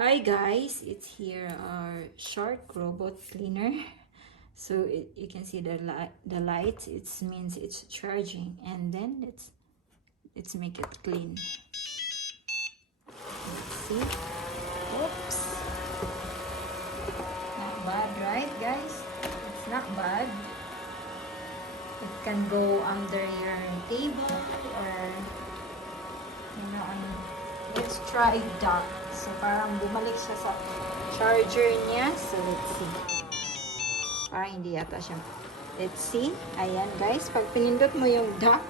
Hi guys, it's here our Shark robot cleaner. So you can see the light. It means it's charging, and then let's make it clean. Let's see. Oops, not bad, right, guys? It's not bad. It can go under your table or let's try that. So parang bumalik siya sa charger niya. So let's see. Parang hindi yata siya. Let's see. Ayan guys, pag pinindot mo yung dock,